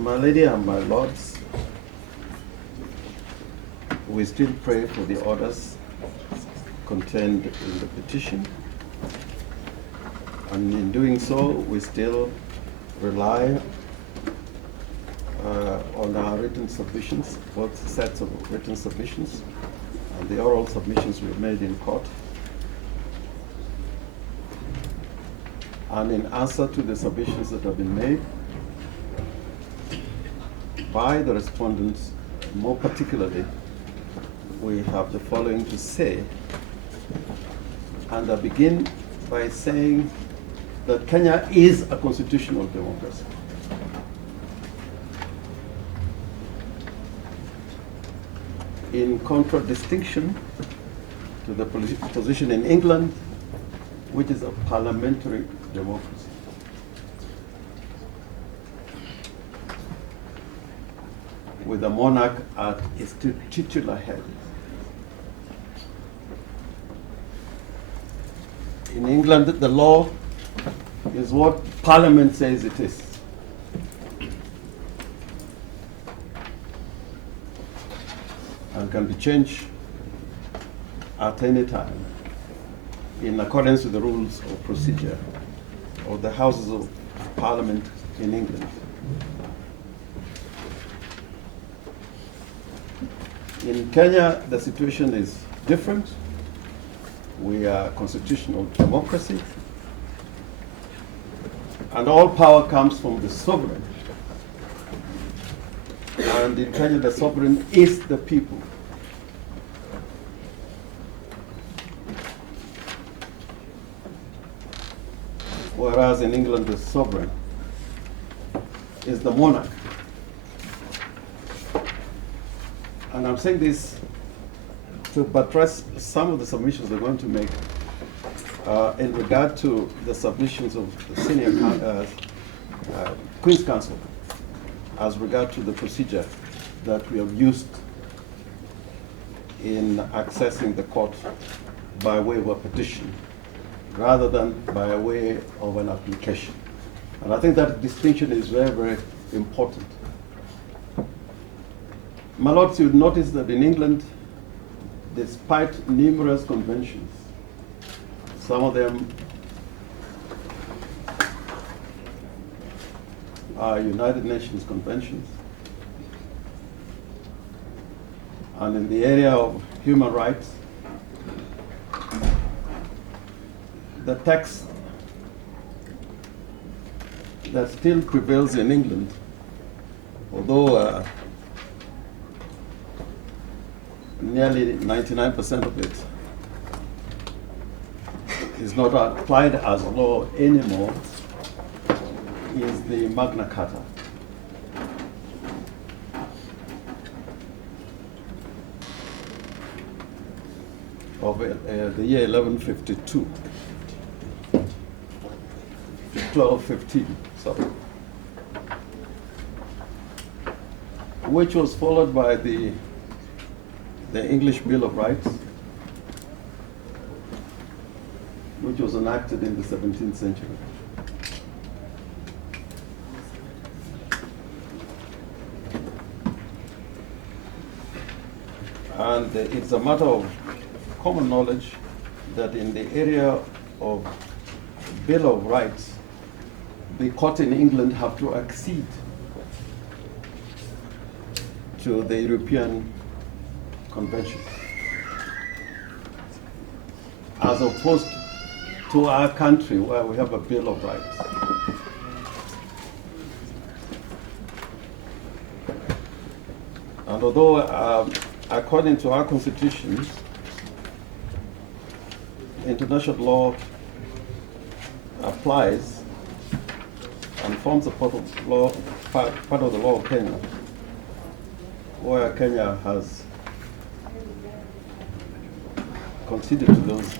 My lady and my lords, we still pray for the orders contained in the petition. And in doing so, we still rely on our written submissions, both sets of written submissions and the oral submissions we've made in court. And in answer to the submissions that have been made by the respondents, more particularly, we have the following to say. And I begin by saying that Kenya is a constitutional democracy. In contradistinction to the position in England, which is a parliamentary democracy. With the monarch at its titular head. In England, the law is what Parliament says it is. And can be changed at any time in accordance with the rules of procedure of the Houses of Parliament in England. In Kenya, the situation is different. We are a constitutional democracy, and all power comes from the sovereign. And in Kenya, the sovereign is the people. Whereas in England, the sovereign is the monarch. And I'm saying this to buttress some of the submissions we're going to make in regard to the submissions of the senior Queen's Counsel as regard to the procedure that we have used in accessing the court by way of a petition rather than by way of an application. And I think that distinction is very, very important. My lords, you would notice that in England, despite numerous conventions, some of them are United Nations conventions, and in the area of human rights, the text that still prevails in England, although nearly 99% of it is not applied as law anymore, is the Magna Carta. Of the year 1152. 1215, sorry. Which was followed by the English Bill of Rights, which was enacted in the 17th century. And it's a matter of common knowledge that in the area of Bill of Rights, the court in England have to accede to the European Convention, as opposed to our country where we have a Bill of Rights. And although, according to our constitution, international law applies and forms a part of the law of Kenya, where Kenya has conceded to those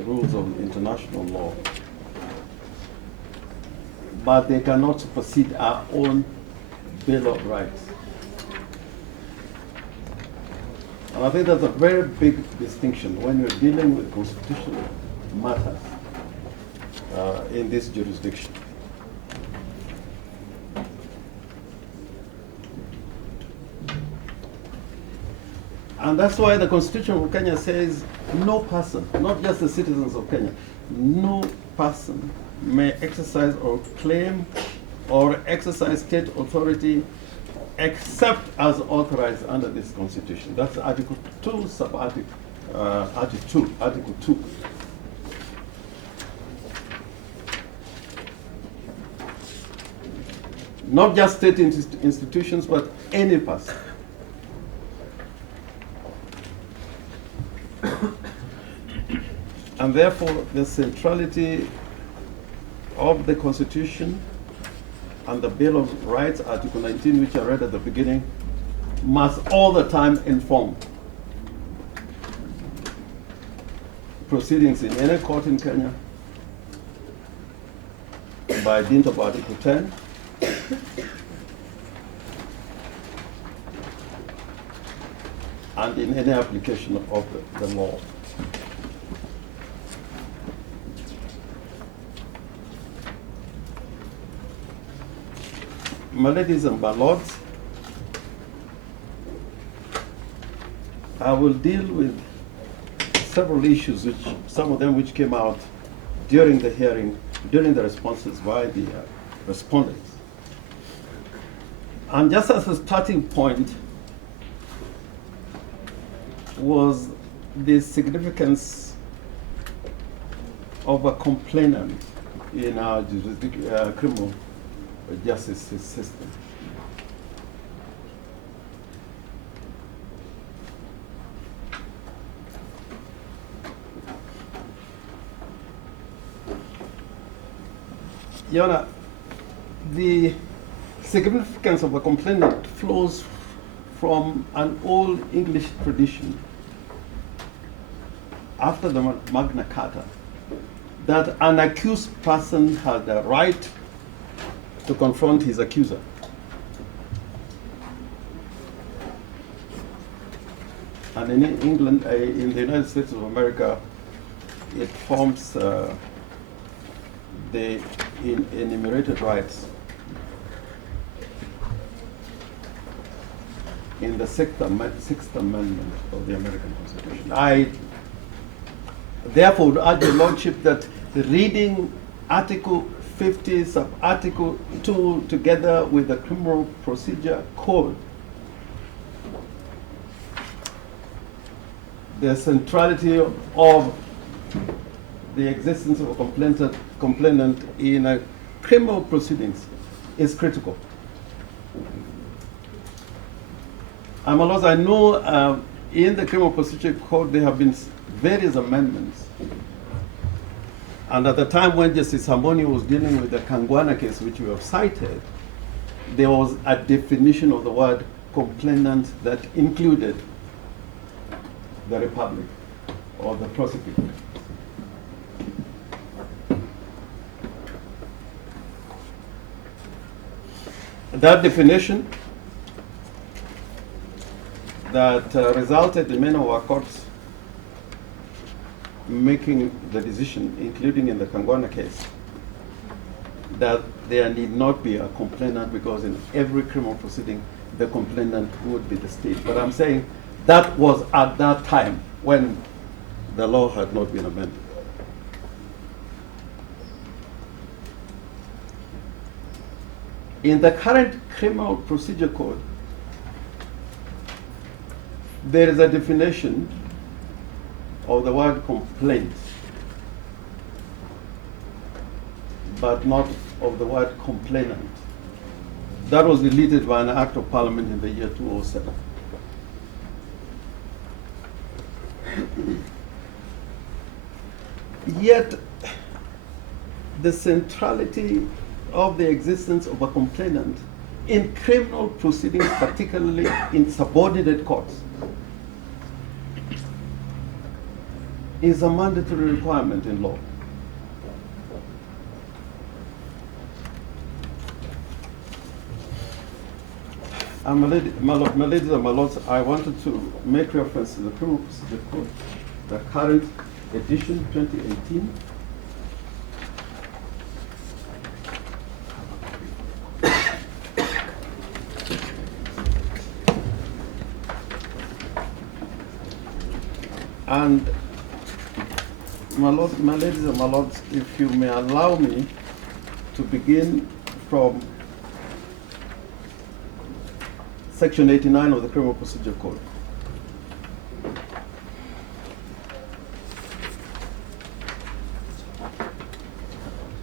rules of international law. But they cannot supersede our own Bill of Rights. And I think that's a very big distinction when you're dealing with constitutional matters in this jurisdiction. And that's why the Constitution of Kenya says no person, not just the citizens of Kenya, no person may exercise or claim or exercise state authority except as authorized under this Constitution. That's Article 2, Article 2. Not just state institutions, but any person. And therefore, the centrality of the Constitution and the Bill of Rights, Article 19, which I read at the beginning, must all the time inform proceedings in any court in Kenya by dint of Article 10, and in any application of the law. My ladies and my lords, I will deal with several issues, some of them which came out during the hearing, during the responses by the respondents. And just as a starting point was the significance of a complainant in our criminal justice system. Your Honor, the significance of a complainant flows from an old English tradition after the Magna Carta, that an accused person had the right to confront his accuser. And in England, in the United States of America, it forms the enumerated rights in the Sixth Amendment of the American Constitution. I therefore would urge your Lordship that reading Article 50, Sub-Article 2, together with the Criminal Procedure Code, the centrality of the existence of a complainant in a criminal proceedings is critical. And my lords, I know in the Criminal Procedure Code there have been various amendments. And at the time when Justice Harmoni was dealing with the Kangwana case, which we have cited, there was a definition of the word complainant that included the Republic or the prosecutor. That definition that resulted in many of our courts making the decision, including in the Kangwana case, that there need not be a complainant, because in every criminal proceeding, the complainant would be the state. But I'm saying that was at that time when the law had not been amended. In the current Criminal Procedure Code, there is a definition of the word complaint, but not of the word complainant. That was deleted by an act of parliament in the year 2007. Yet, the centrality of the existence of a complainant in criminal proceedings, particularly in subordinate courts, is a mandatory requirement in law. And my ladies and my lords, I wanted to make reference to the Criminal Procedure Code, the current edition, 2018. And my ladies and my lords, if you may allow me to begin from Section 89 of the Criminal Procedure Code.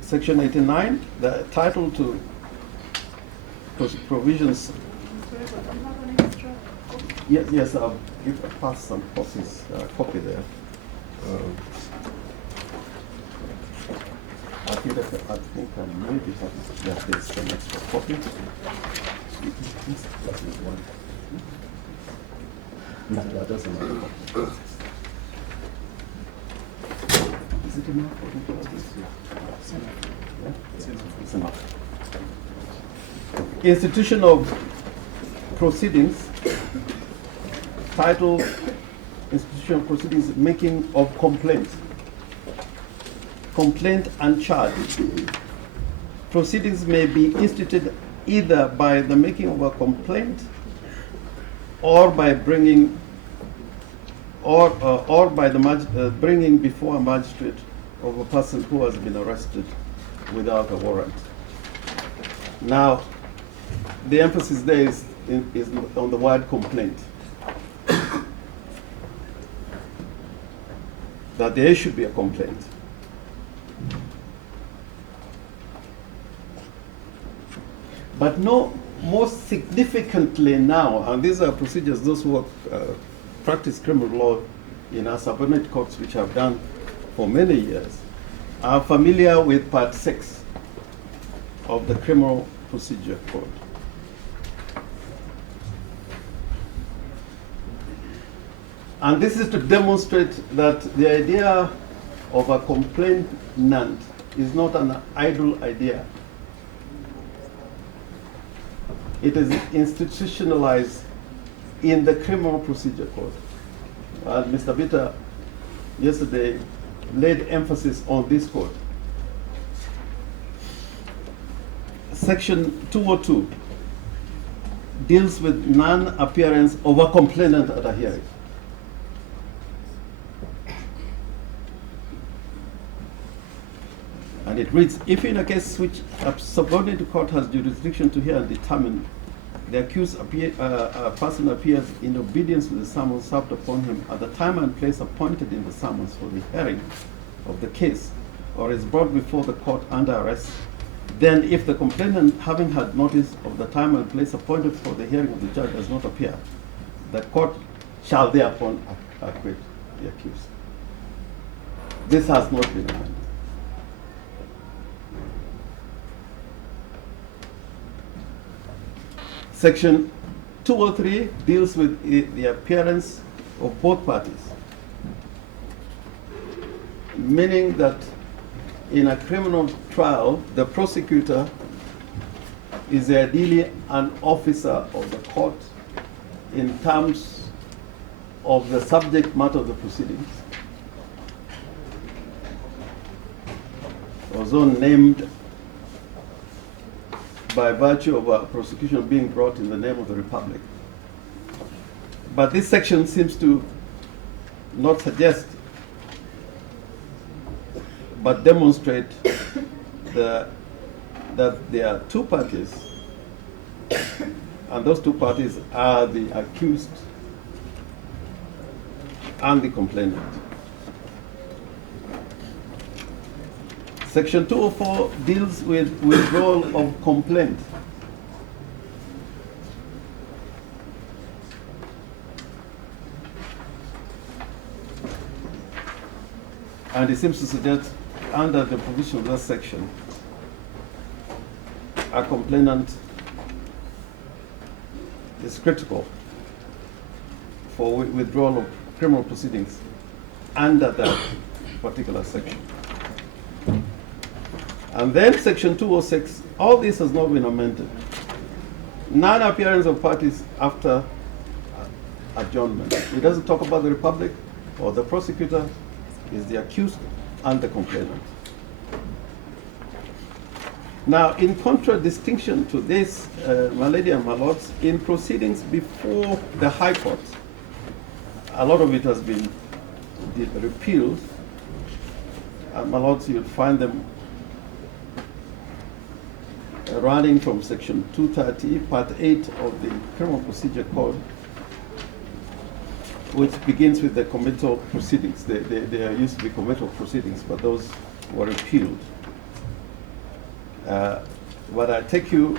Section 89, the title to provisions. Yes, I'll pass some copies, copy there. I think I maybe have there's some extra copy. No, that doesn't matter. Is it enough for me to this? Yeah? It's enough. Institution of proceedings, title, institution of proceedings, making of complaint. Complaint and charge. Proceedings may be instituted either by the making of a complaint or by bringing or by the bringing before a magistrate of a person who has been arrested without a warrant. Now, the emphasis there is on the word complaint. That there should be a complaint. But no, most significantly now, and these are procedures those who practice criminal law in our subordinate courts, which have done for many years, are familiar with Part 6 of the Criminal Procedure Code. And this is to demonstrate that the idea of a complainant is not an idle idea. It is institutionalized in the Criminal Procedure Code. Mr. Bitter yesterday laid emphasis on this code. Section 202 deals with non-appearance of a complainant at a hearing. And it reads, if in a case which a subordinate court has jurisdiction to hear and determine, the accused person appears in obedience to the summons served upon him at the time and place appointed in the summons for the hearing of the case, or is brought before the court under arrest, then if the complainant, having had notice of the time and place appointed for the hearing of the judge, does not appear, the court shall thereupon acquit the accused. This has not been amended. Section 203 deals with the appearance of both parties, meaning that in a criminal trial, the prosecutor is ideally an officer of the court in terms of the subject matter of the proceedings, although named by virtue of a prosecution being brought in the name of the Republic. But this section seems to not suggest, but demonstrate that there are two parties, and those two parties are the accused and the complainant. Section 204 deals with withdrawal of complaint. And it seems to suggest, under the provision of that section, a complainant is critical for withdrawal of criminal proceedings under that particular section. And then Section 206, all this has not been amended. Non-appearance of parties after adjournment. It doesn't talk about the Republic or the prosecutor, is the accused and the complainant. Now, in contradistinction to this, my lady and my lords, in proceedings before the High Court, a lot of it has been repealed. And my lords, you'll find them running from section 230, part 8 of the Criminal Procedure Code, which begins with the committal proceedings. There used to be committal proceedings, but those were repealed. But I take you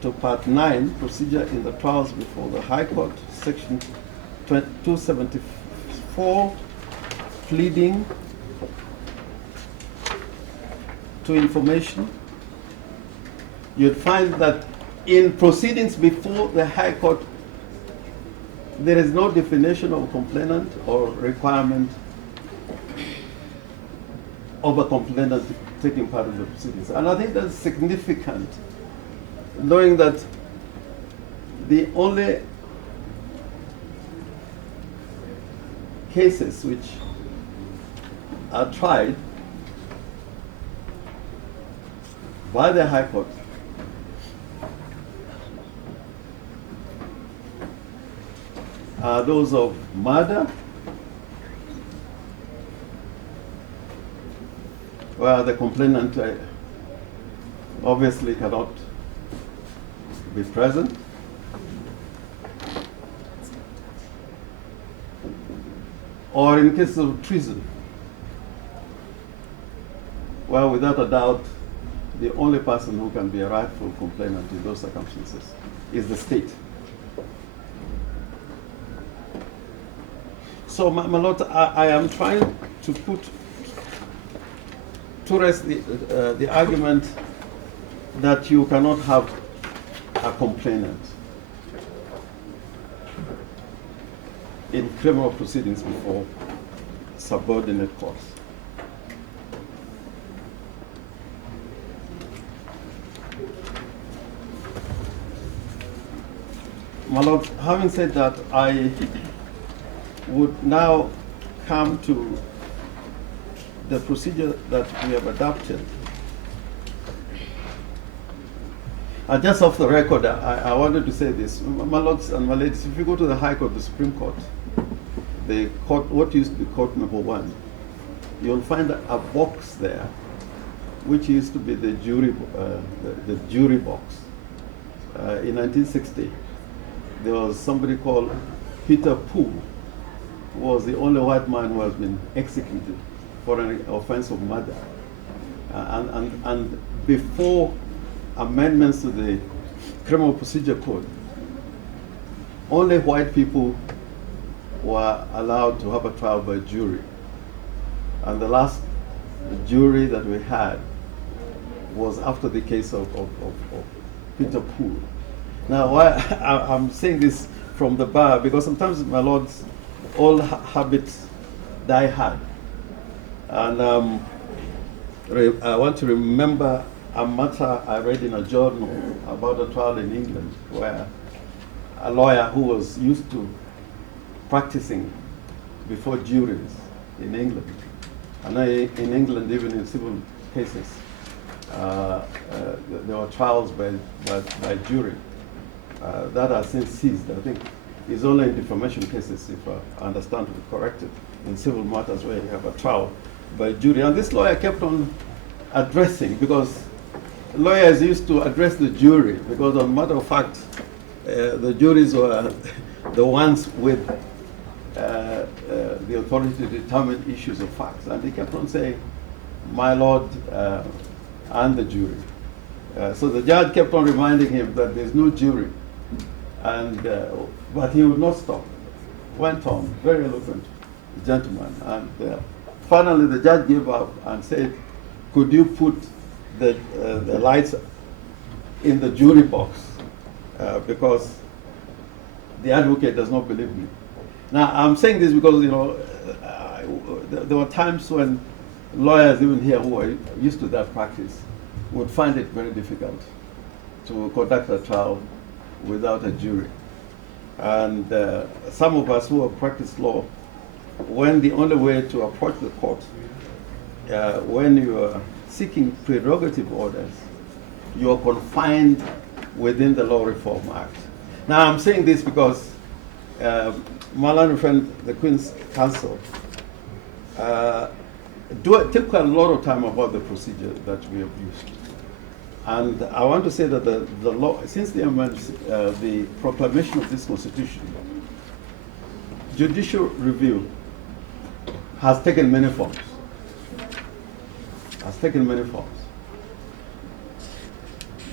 to part 9, procedure in the trials before the High Court, section 274, pleading to information. You'd find that in proceedings before the High Court, there is no definition of complainant or requirement of a complainant taking part in the proceedings. And I think that's significant, knowing that the only cases which are tried by the High Court are those of murder, where the complainant obviously cannot be present, or in cases of treason, well, without a doubt, the only person who can be a rightful complainant in those circumstances is the state. So, my lord, I am trying to put to rest the argument that you cannot have a complainant in criminal proceedings before subordinate courts. My lord, having said that, I would now come to the procedure that we have adopted. Just off the record, I wanted to say this. My lords and my ladies, if you go to the High Court, the Supreme Court, the court, what used to be court number 1, you'll find a box there, which used to be the jury box. In 1960, there was somebody called Peter Poole, who was the only white man who has been executed for an offense of murder. And before amendments to the Criminal Procedure Code, only white people were allowed to have a trial by jury. And the last jury that we had was after the case of Peter Poole. Now, why I'm saying this from the bar, because sometimes, my lords, all habits die hard. And I want to remember a matter I read in a journal about a trial in England where a lawyer who was used to practicing before juries in England, and in England, even in civil cases, there were trials by jury. That has since ceased. I think it's only in defamation cases, if I understand to be corrected, in civil matters where you have a trial by jury. And this lawyer kept on addressing, because lawyers used to address the jury, because as a matter of fact, the juries were the ones with the authority to determine issues of facts. And he kept on saying, my lord, and the jury. So the judge kept on reminding him that there's no jury. And but he would not stop. Went on, very eloquent gentleman. And finally the judge gave up and said, could you put the lights in the jury box, because the advocate does not believe me. Now, I'm saying this because, there were times when lawyers, even here, who are used to that practice, would find it very difficult to conduct a trial without a jury. And some of us who have practiced law, when the only way to approach the court, when you are seeking prerogative orders, you are confined within the Law Reform Act. Now, I'm saying this because my learned friend, the Queen's Counsel, took a lot of time about the procedure that we have used. And I want to say that the law, since the proclamation of this constitution, judicial review has taken many forms.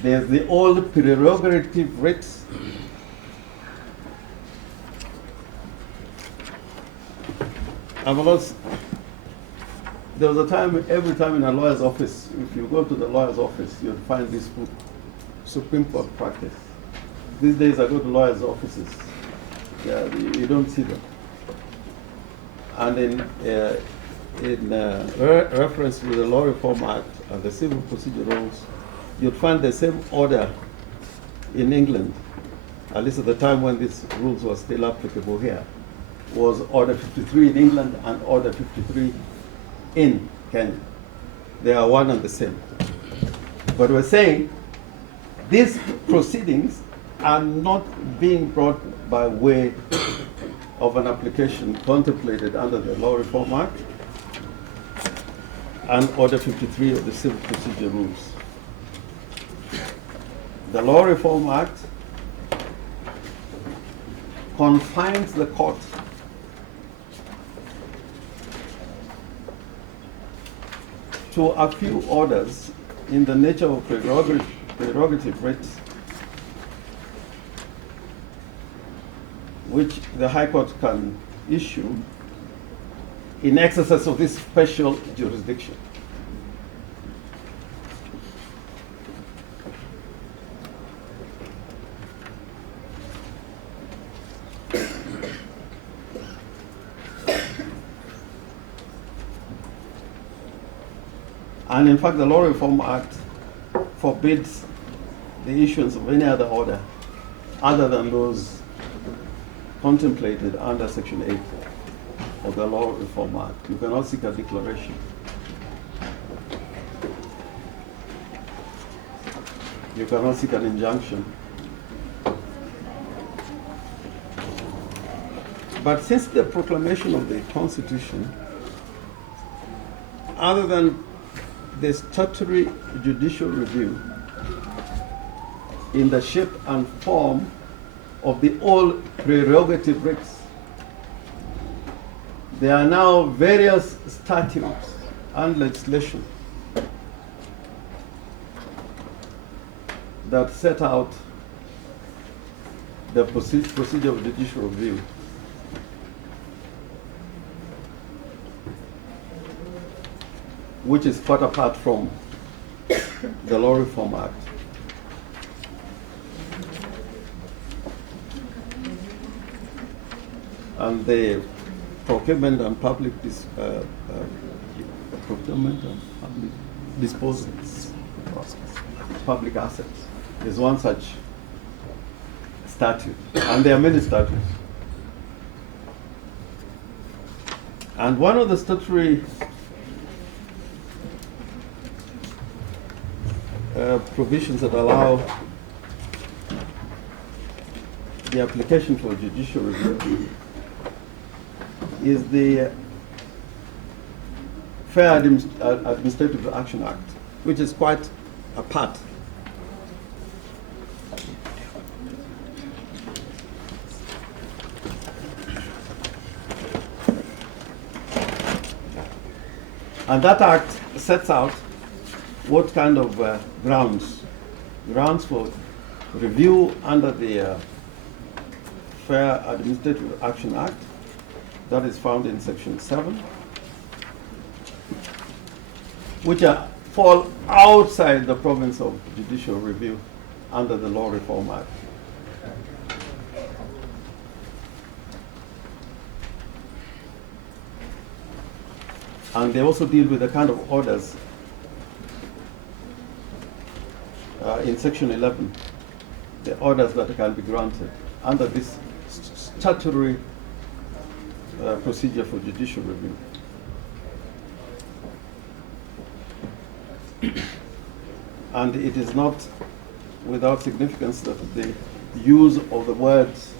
There's the old prerogative writs. There was a time, every time in a lawyer's office, if you go to the lawyer's office, you'll find this Supreme Court practice. These days I go to lawyers' offices. Yeah, you don't see them. And in reference to the Law Reform Act and the Civil Procedure Rules, you'd find the same order in England, at least at the time when these rules were still applicable here, was Order 53 in England and Order 53 in Kenya. They are one and the same. But we're saying these proceedings are not being brought by way of an application contemplated under the Law Reform Act and Order 53 of the Civil Procedure Rules. The Law Reform Act confines the court to a few orders in the nature of prerogative writs, which the High Court can issue in exercise of this special jurisdiction. And in fact, the Law Reform Act forbids the issuance of any other order other than those contemplated under Section 8 of the Law Reform Act. You cannot seek a declaration. You cannot seek an injunction. But since the proclamation of the Constitution, other than the statutory judicial review in the shape and form of the old prerogative writs, there are now various statutes and legislation that set out the procedure of judicial review. Which is quite apart from the Law Reform Act. And the procurement and public disposal process, public assets, is one such statute. And there are many statutes. And one of the statutory provisions that allow the application for judicial review is the Fair Administrative Action Act, which is quite apart. And that act sets out what kind of grounds for review under the Fair Administrative Action Act, that is found in Section 7, which fall outside the province of judicial review under the Law Reform Act. And they also deal with the kind of orders in Section 11, the orders that can be granted under this statutory procedure for judicial review. And it is not without significance that the use of the words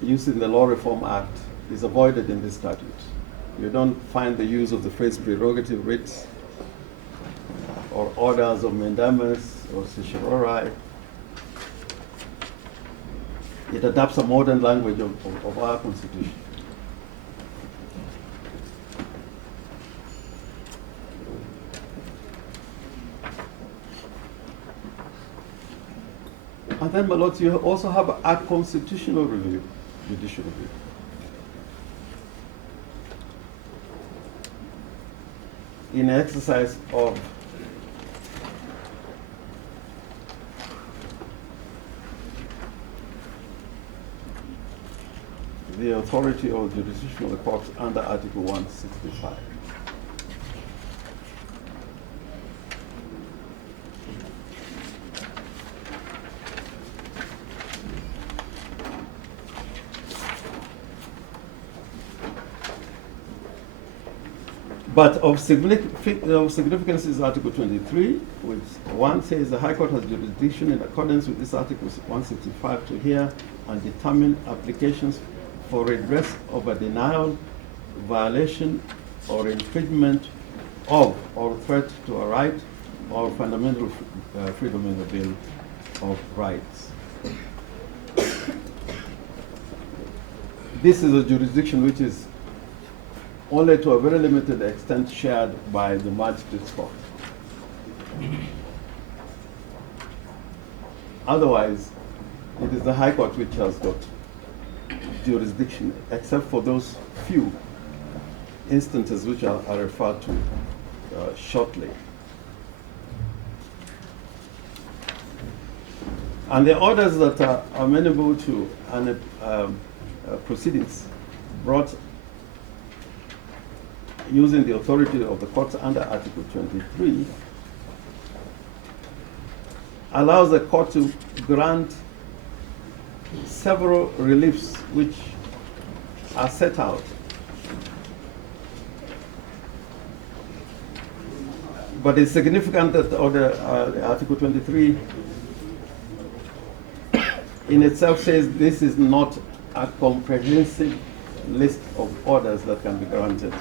used in the Law Reform Act is avoided in this statute. You don't find the use of the phrase prerogative writs or orders of mandamus or certiorari. It adapts a modern language of our Constitution. And then, my lords, you also have a constitutional review, judicial review. In exercise of the authority of jurisdictional courts under Article 165. But of significance is Article 23, which one says the High Court has jurisdiction in accordance with this Article 165 to hear and determine applications for redress of a denial, violation, or infringement of or threat to a right or fundamental freedom in the Bill of Rights. This is a jurisdiction which is only to a very limited extent shared by the magistrates court. Otherwise, it is the High Court which has got jurisdiction, except for those few instances which are referred to shortly. And the orders that are amenable to proceedings brought using the authority of the courts under Article 23 allows the court to grant several reliefs which are set out. But it's significant that Article 23 in itself says this is not a comprehensive list of orders that can be granted.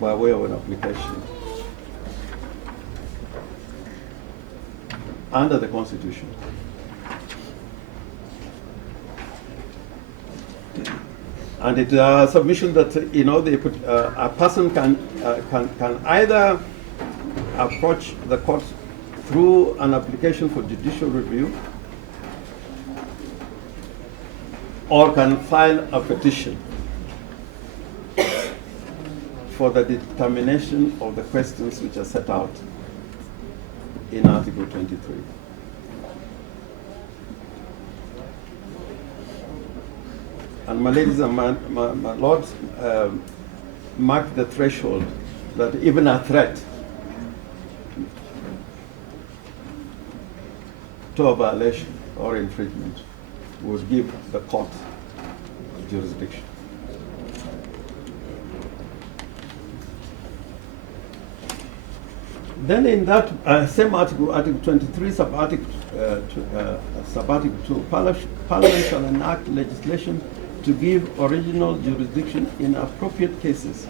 By way of an application under the Constitution. And it submission that they put, a person can either approach the court through an application for judicial review, or can file a petition for the determination of the questions which are set out in Article 23. And my ladies and my lords, mark the threshold that even a threat to a violation or infringement would give the court jurisdiction. Then in that same article, Article 23, Subarticle 2, Parliament shall enact legislation to give original jurisdiction in appropriate cases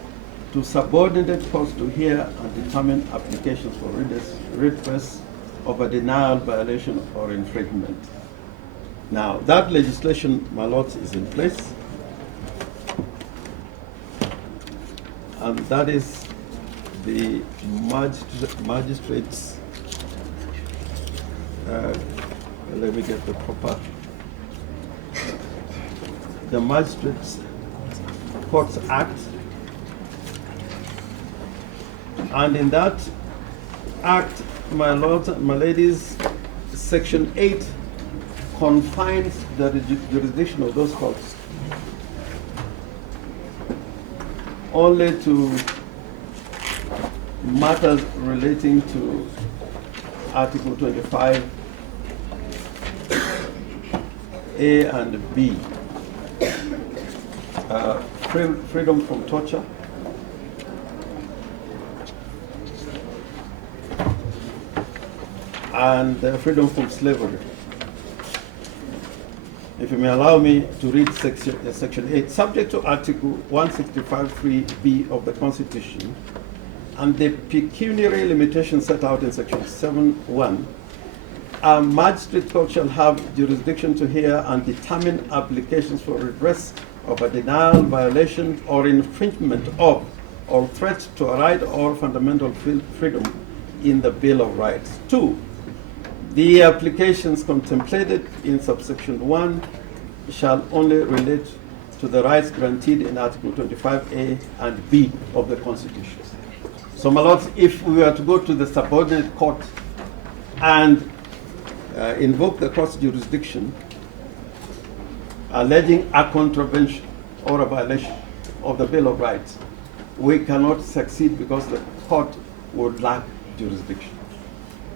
to subordinate courts to hear and determine applications for redress of a denial, violation, or infringement. Now, that legislation, my lords, is in place, and that is the magistrates, let me get the proper, the Magistrates Courts Act. And in that act, my lords and my ladies, Section 8 confines the jurisdiction of those courts only to matters relating to Article 25, A and B, freedom from torture, and freedom from slavery. if you may allow me to read section 8, subject to Article 165(3)(b) of the Constitution and the pecuniary limitations set out in section 7(1), a magistrate court shall have jurisdiction to hear and determine applications for redress of a denial, violation, or infringement of, or threat to a right or fundamental freedom in the Bill of Rights. 2, the applications contemplated in subsection 1 shall only relate to the rights granted in Article 25A and B of the Constitution. So, my lords, if we were to go to the subordinate court and invoke the cross jurisdiction, alleging a contravention or a violation of the Bill of Rights, we cannot succeed because the court would lack jurisdiction.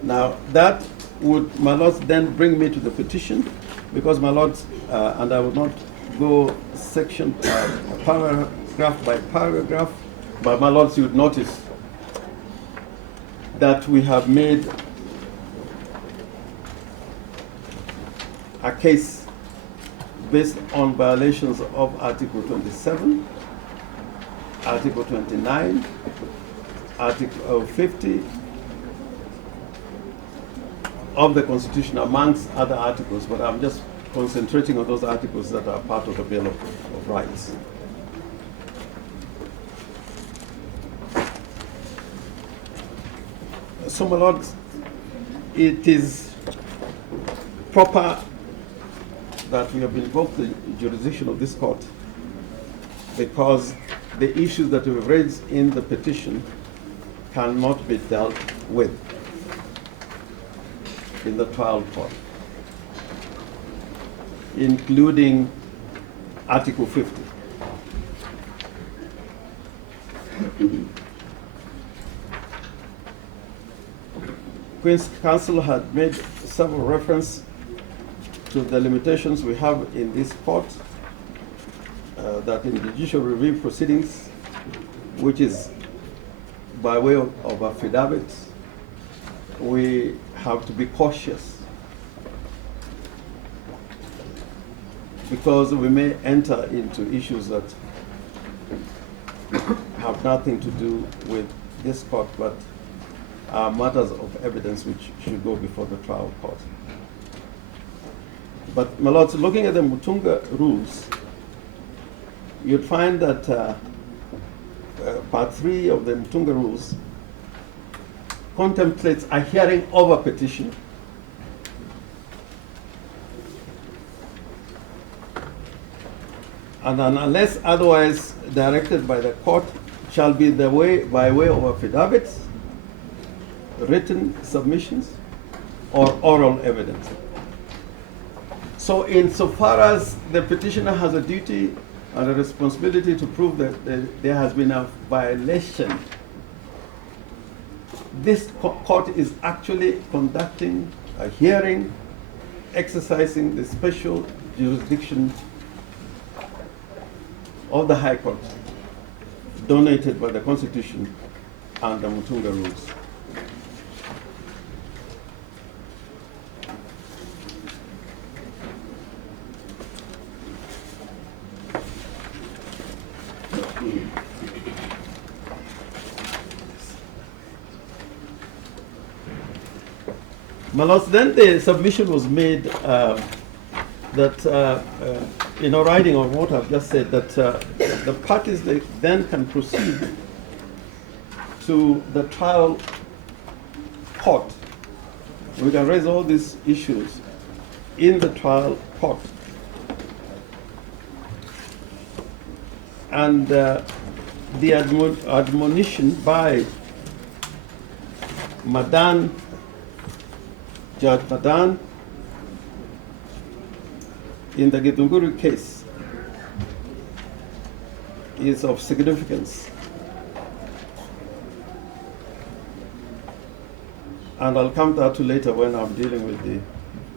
Now, that would, my lords, then bring me to the petition, because, my lords, and I will not go section, paragraph by paragraph, but, my lords, you would notice that we have made a case based on violations of Article 27, Article 29, Article 50 of the Constitution, amongst other articles, but I'm just concentrating on those articles that are part of the Bill of Rights. So, my lords, it is proper that we have invoked the jurisdiction of this court because the issues that we've raised in the petition cannot be dealt with in the trial court, including Article 50. Queen's Counsel had made several reference to the limitations we have in this court, that in judicial review proceedings, which is by way of affidavit, we have to be cautious because we may enter into issues that have nothing to do with this court, but are matters of evidence which should go before the trial court. But, my lords, looking at the Mutunga rules, you'd find that Part 3 of the Mutunga rules contemplates a hearing of a petition and unless otherwise directed by the court shall be by way of affidavits, written submissions, or oral evidence. So, insofar as the petitioner has a duty and a responsibility to prove that there has been a violation, this court is actually conducting a hearing, exercising the special jurisdiction of the High Court, donated by the Constitution and the Mutunga rules. My lords, then the submission was made that, riding on what I've just said, that the parties then can proceed to the trial court. We can raise all these issues in the trial court. And the admonition by Judge Madan in the Githunguri case is of significance. And I'll come to that later when I'm dealing with the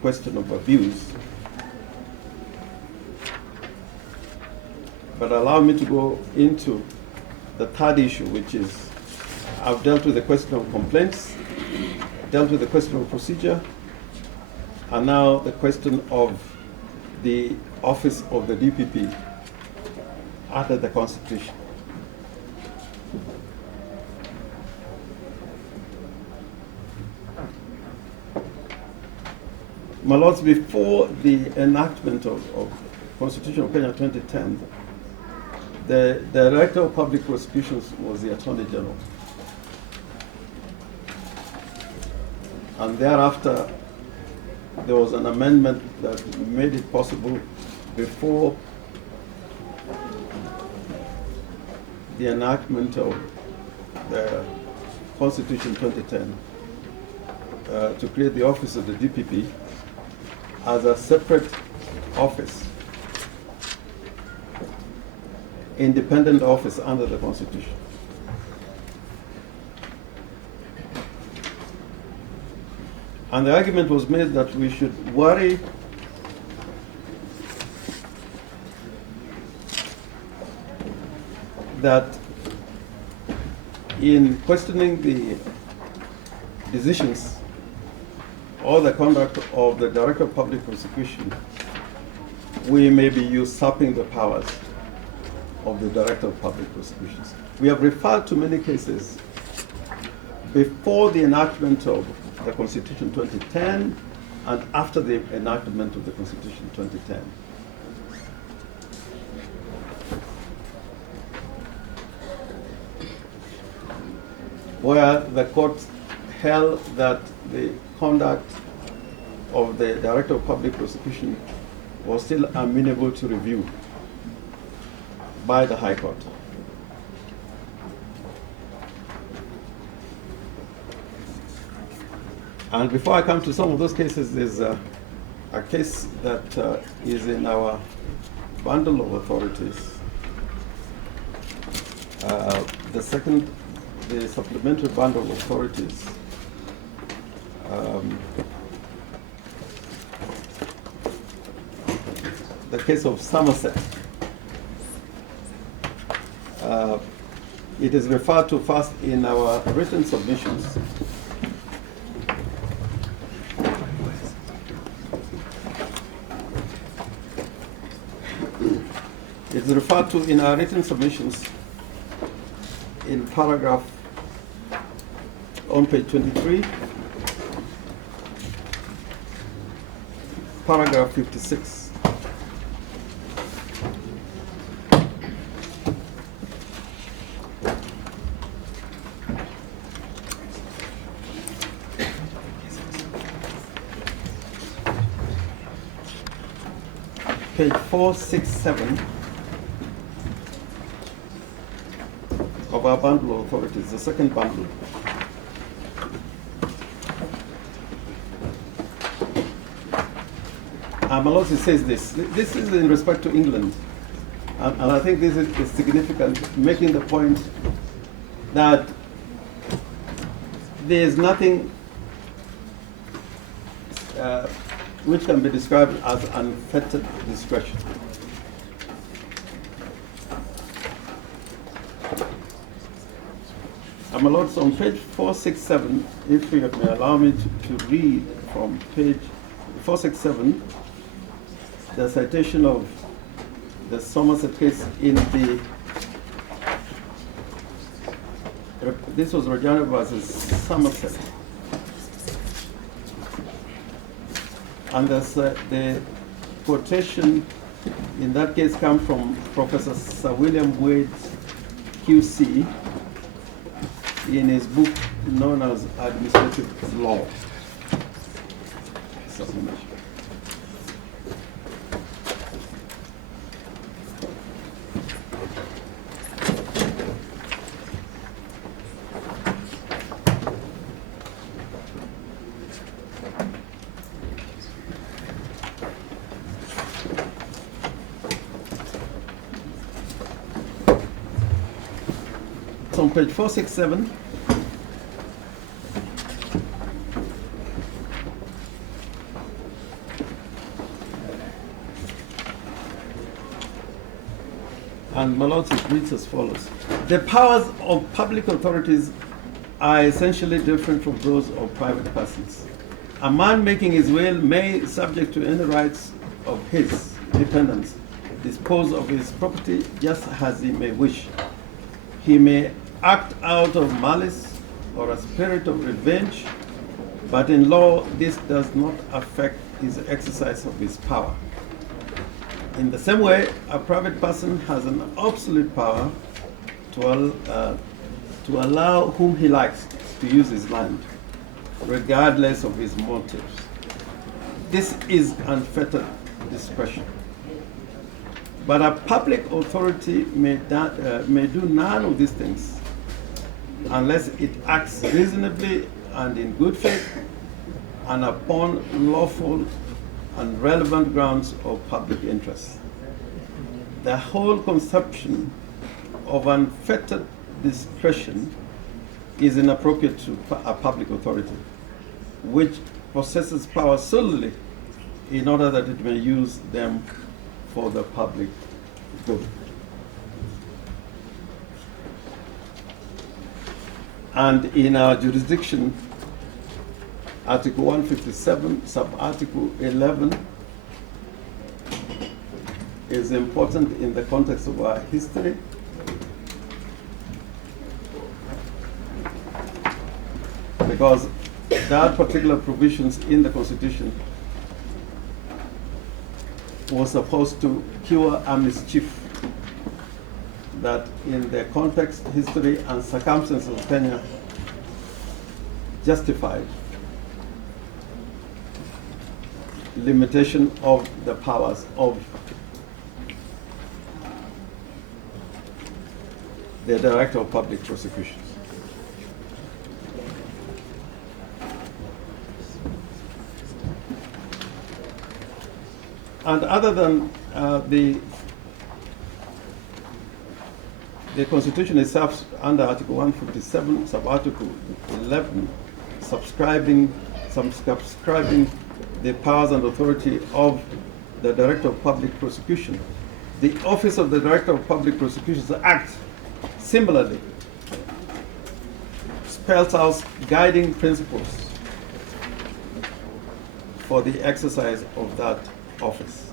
question of abuse. But allow me to go into the third issue, which is I've dealt with the question of complaints, dealt with the question of procedure, and now the question of the office of the DPP under the Constitution. My lords, before the enactment of Constitution of Kenya 2010, the Director of Public Prosecutions was the Attorney General. And thereafter, there was an amendment that made it possible before the enactment of the Constitution 2010 to create the office of the DPP as a separate office, independent office under the Constitution. And the argument was made that we should worry that in questioning the decisions or the conduct of the Director of Public Prosecution, we may be usurping the powers of the Director of Public Prosecutions. We have referred to many cases before the enactment of the Constitution 2010 and after the enactment of the Constitution 2010. Where the court held that the conduct of the Director of Public Prosecution was still amenable to review by the High Court. And before I come to some of those cases, there's a case that is in our bundle of authorities. The supplementary bundle of authorities. The case of Somerset. It is referred to first in our written submissions. It's referred to in our written submissions in paragraph on page 23, paragraph 56. Page 467 of our bundle of authorities, the second bundle. Malossi says this. This is in respect to England. And I think this is significant, making the point that there is nothing which can be described as unfettered discretion. My lords, on page 467, if you may allow me to read from page 467, the citation of the Somerset case in the, this was Regina versus Somerset. And the quotation in that case comes from Professor Sir William Wade, QC, in his book known as Administrative Law. On page 467, and my lords, it reads as follows. The powers of public authorities are essentially different from those of private persons. A man making his will may, subject to any rights of his dependents dispose of his property just as he may wish. He may act out of malice or a spirit of revenge, but in law this does not affect his exercise of his power. In the same way, a private person has an absolute power to allow whom he likes to use his land, regardless of his motives. This is unfettered discretion. But a public authority may do none of these things unless it acts reasonably and in good faith and upon lawful and relevant grounds of public interest. The whole conception of unfettered discretion is inappropriate to a public authority, which possesses power solely in order that it may use them for the public good. And in our jurisdiction, Article 157, sub-article 11 is important in the context of our history. Because that particular provisions in the Constitution was supposed to cure a mischief that in the context, history, and circumstances of Kenya justified limitation of the powers of the Director of Public Prosecutions. And other than the Constitution itself, under Article 157, sub-article 11, subscribing the powers and authority of the Director of Public Prosecution, the Office of the Director of Public Prosecutions Act similarly spells out guiding principles for the exercise of that office.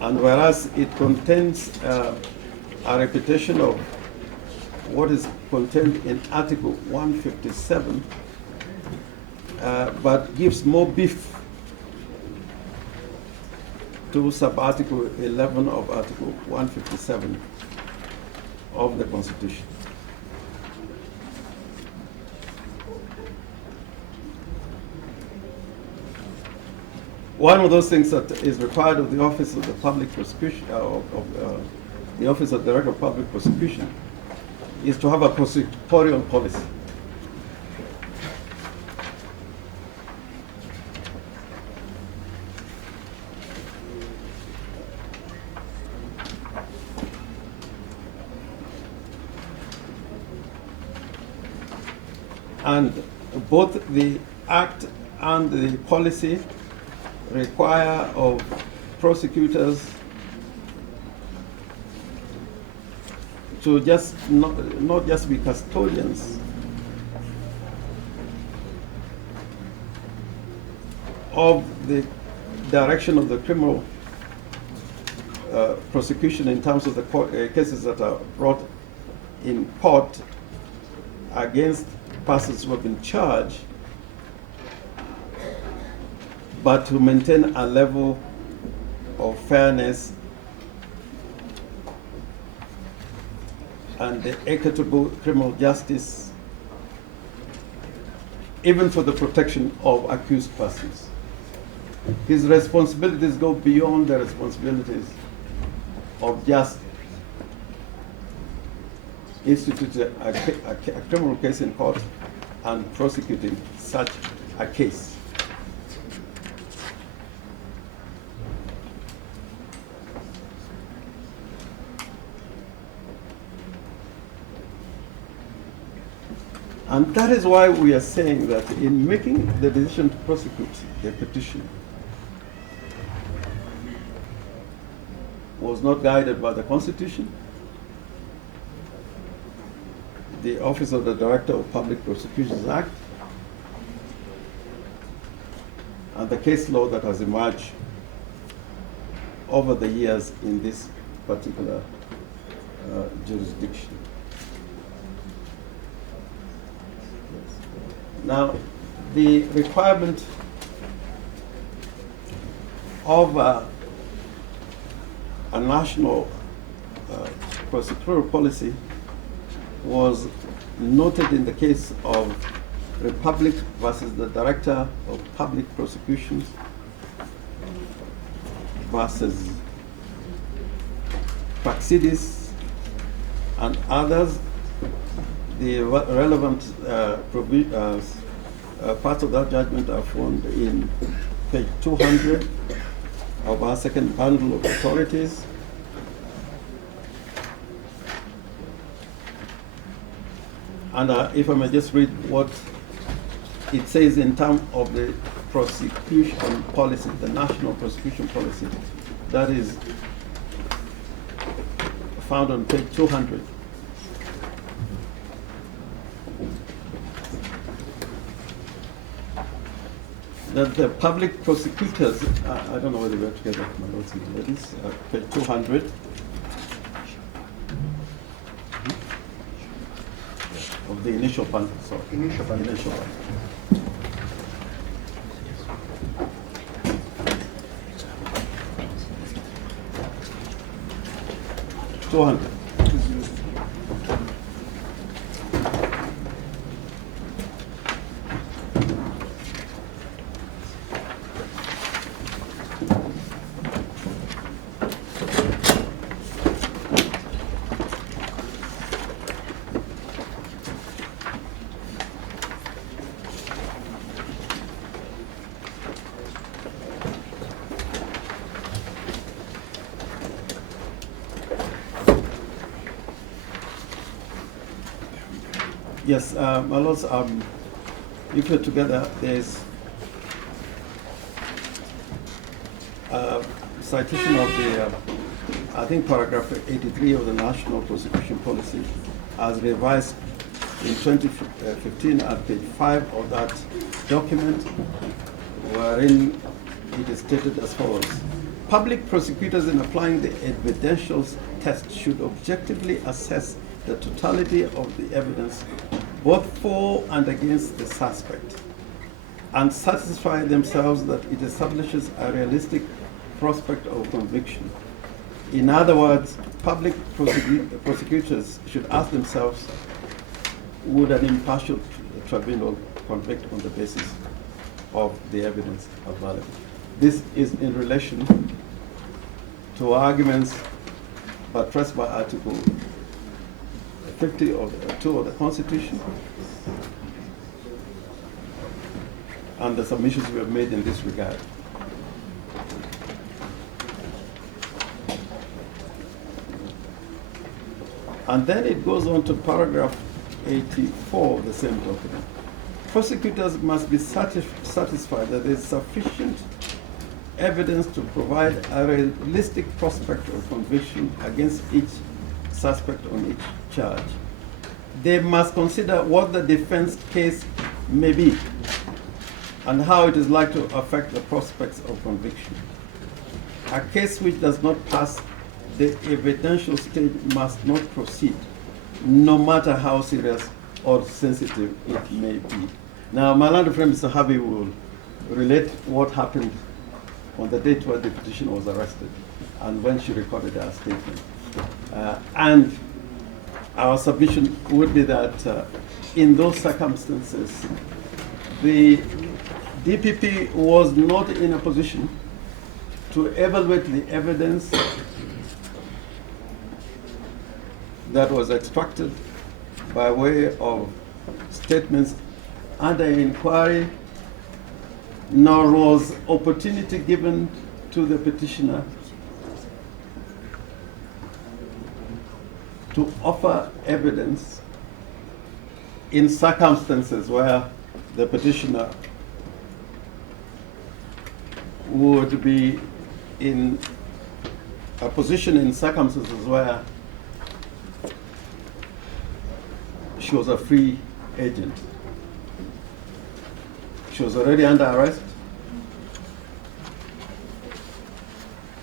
And whereas it contains a repetition of what is contained in Article 157, but gives more beef to sub-article 11 of Article 157 of the Constitution. One of those things that is required of the Office of the Public Prosecution, the Office of the Director of Public Prosecution, is to have a prosecutorial policy. And both the Act and the policy require of prosecutors to just not just be custodians of the direction of the criminal prosecution in terms of the cases that are brought in court against persons who have been charged, but to maintain a level of fairness and the equitable criminal justice, even for the protection of accused persons. His responsibilities go beyond the responsibilities of just instituting a criminal case in court and prosecuting such a case. And that is why we are saying that in making the decision to prosecute the petition was not guided by the Constitution, the Office of the Director of Public Prosecutions Act, and the case law that has emerged over the years in this particular jurisdiction. Now, the requirement of a national prosecutorial policy was noted in the case of Republic versus the Director of Public Prosecutions versus Praxidis and others. The relevant parts of that judgment are found in page 200 of our second bundle of authorities. And if I may just read what it says in terms of the prosecution policy, the national prosecution policy, that is found on page 200. That the public prosecutors, I don't know whether we have to get that my notes in ladies, page 200. Of the initial bundle, sorry. Initial bundle. 200. Yes, my lords, if you're together, there's a citation of the, I think paragraph 83 of the National Prosecution Policy as revised in 2015 at page 5 of that document, wherein it is stated as follows. Public prosecutors in applying the evidential test should objectively assess the totality of the evidence both for and against the suspect and satisfy themselves that it establishes a realistic prospect of conviction. In other words, public prosecutors should ask themselves, would an impartial tribunal convict on the basis of the evidence available? This is in relation to arguments buttressed by Article 50 of the 2 of the Constitution and the submissions we have made in this regard. And then it goes on to paragraph 84 of the same document. Prosecutors must be satisfied that there is sufficient evidence to provide a realistic prospect of conviction against each suspect on each charge. They must consider what the defense case may be and how it is likely to affect the prospects of conviction. A case which does not pass the evidential stage must not proceed, no matter how serious or sensitive it may be. Now, my learned friend, Mr. Harvey, will relate what happened on the date when the petitioner was arrested and when she recorded her statement. And our submission would be that in those circumstances, the DPP was not in a position to evaluate the evidence that was extracted by way of statements under inquiry, nor was opportunity given to the petitioner to offer evidence in circumstances where the petitioner would be in a position in circumstances where she was a free agent. She was already under arrest.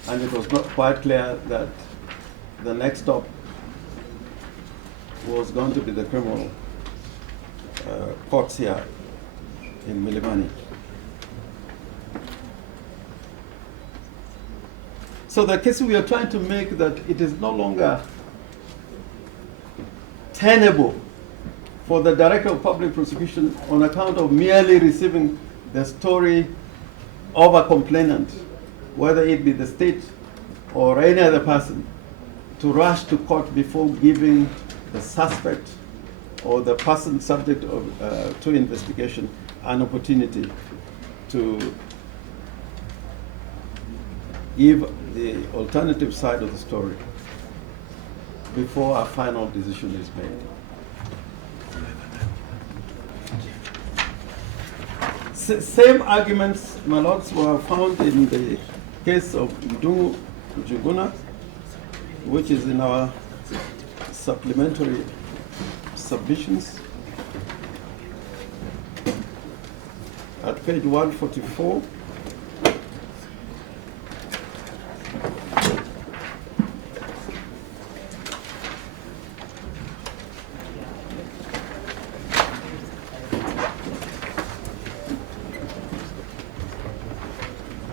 and it was not quite clear that the next stop was going to be the criminal courts here in Milimani. So the case we are trying to make that it is no longer tenable for the Director of Public Prosecution on account of merely receiving the story of a complainant, whether it be the state or any other person, to rush to court before giving the suspect or the person subject of, to investigation an opportunity to give the alternative side of the story before a final decision is made. Same arguments, my lords, were found in the case of Ndungu Juguna, which is in our supplementary submissions at page 144.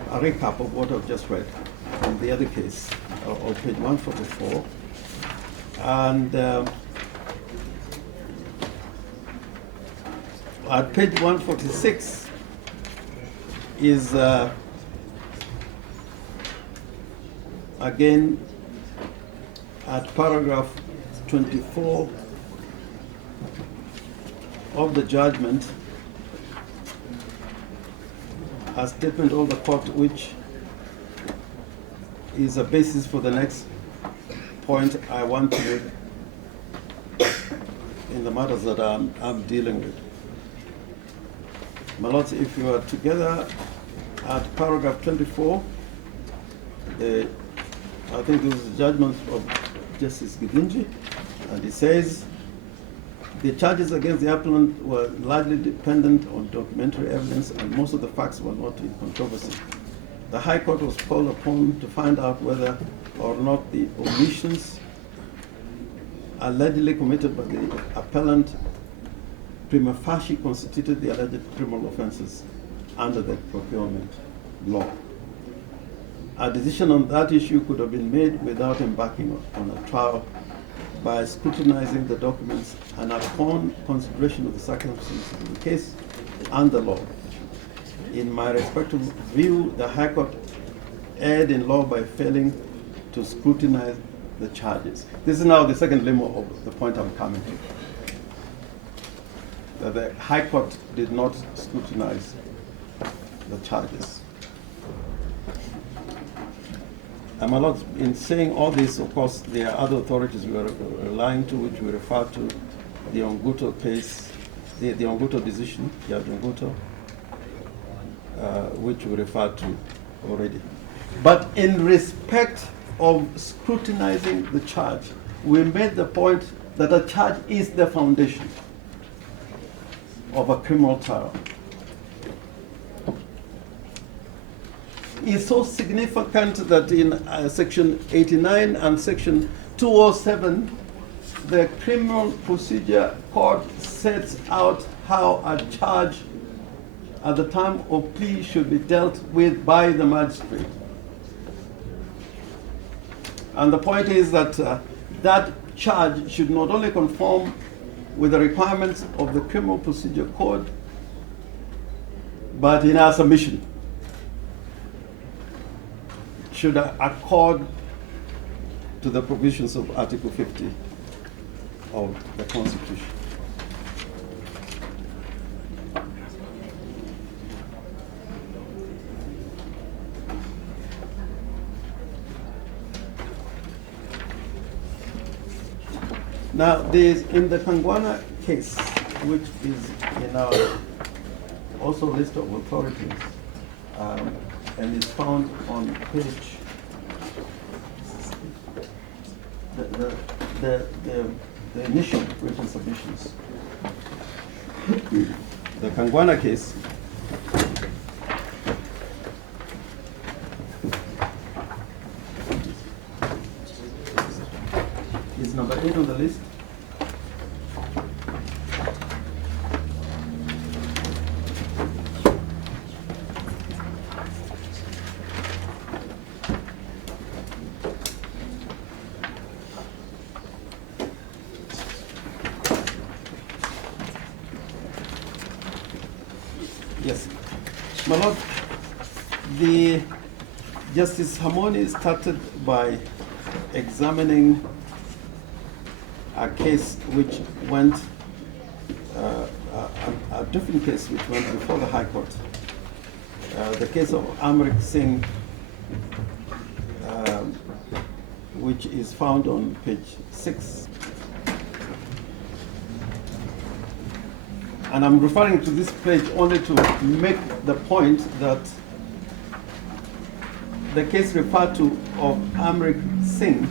A recap of what I've just read from the other case on page 144. And at page 146 is again at paragraph 24 of the judgment, a statement of the court which is a basis for the next point I want to make in the matters that I'm dealing with. My lords, if you are together at paragraph 24, I think this is the judgment of Justice Gidinji, and it says, the charges against the appellant were largely dependent on documentary evidence and most of the facts were not in controversy. The High Court was called upon to find out whether or not the omissions allegedly committed by the appellant prima facie constituted the alleged criminal offenses under the procurement law. A decision on that issue could have been made without embarking on a trial by scrutinizing the documents and upon consideration of the circumstances of the case and the law. In my respective view, the High Court erred in law by failing to scrutinize the charges. This is now the second limb of the point I'm coming to. That the High Court did not scrutinize the charges. And my lords, in saying all this, of course, there are other authorities we are relying to, which we refer to the Onguto case, the Onguto decision, Judge Onguto, which we referred to already. But in respect of scrutinizing the charge, we made the point that a charge is the foundation of a criminal trial. Is so significant that in section 89 and section 207, the Criminal Procedure Code sets out how a charge at the time of plea should be dealt with by the magistrate. And the point is that that charge should not only conform with the requirements of the Criminal Procedure Code, but in our submission, should accord to the provisions of Article 50 of the Constitution. Now, there's in the Kangwana case, which is in our also list of authorities, and it's found on page the initial written submissions. The Kangwana case Yes. My Lord, the Justice Harmony started by examining a case which went, a different case which went before the High Court. The case of Amrit Singh, which is found on page 6. And I'm referring to this page only to make the point that the case referred to of Amrit Singh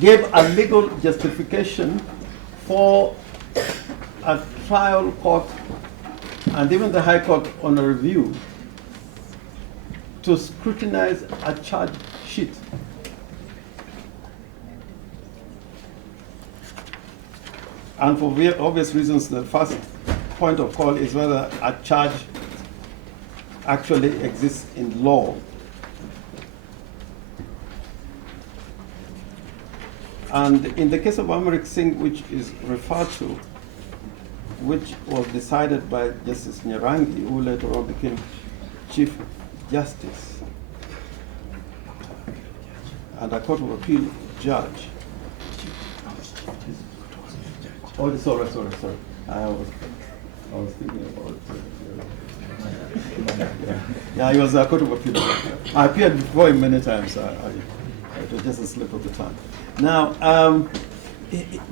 gave a legal justification for a trial court and even the High Court on a review to scrutinize a charge sheet. And for obvious reasons, the first point of call is whether a charge actually exists in law. And in the case of Amrit Singh, which is referred to, which was decided by Justice Nyarangi, who later on became Chief Justice and a Court of Appeal judge. Oh, sorry. I was thinking about yeah, he was a Court of Appeal judge. I appeared before him many times. It was just a slip of the tongue. Now,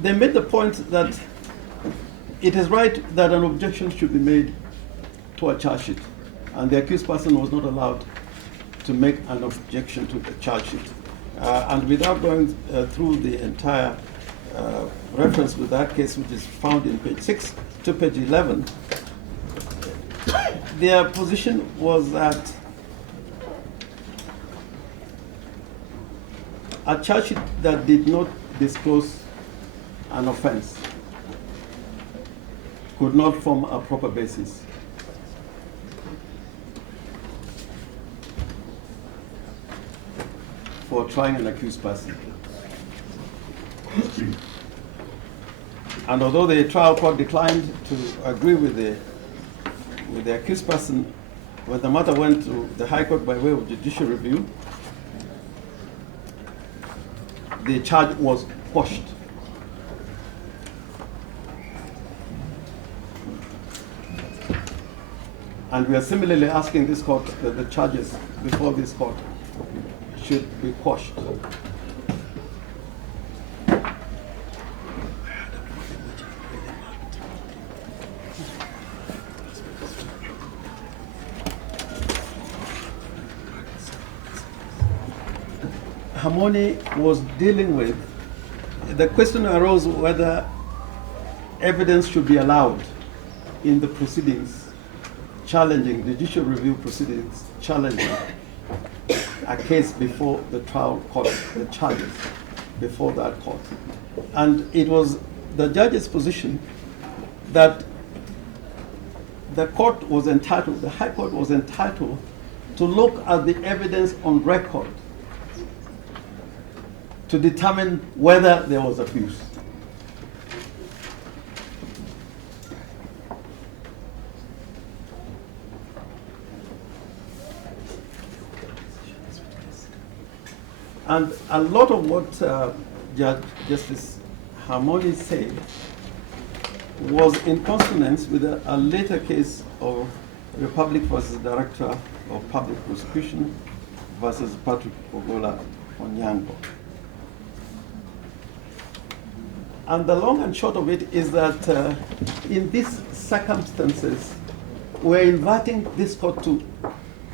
they made the point that it is right that an objection should be made to a charge sheet, and the accused person was not allowed to make an objection to the charge sheet. And without going through the entire reference with that case, which is found in page 6 to page 11, their position was that a charge sheet that did not disclose an offense could not form a proper basis for trying an accused person. And although the trial court declined to agree with the accused person, when the matter went to the High Court by way of judicial review, the charge was quashed. And we are similarly asking this court that the charges before this court should be quashed. Harmony was dealing with, the question arose whether evidence should be allowed in the proceedings challenging, judicial review proceedings challenging a case before the trial court, the charges before that court. And it was the judge's position that the court was entitled, the High Court was entitled to look at the evidence on record to determine whether there was abuse. And a lot of what Justice Harmony said was in consonance with a later case of Republic versus Director of Public Prosecution versus Patrick Ogola Onyango. And the long and short of it is that in these circumstances, we're inviting this court to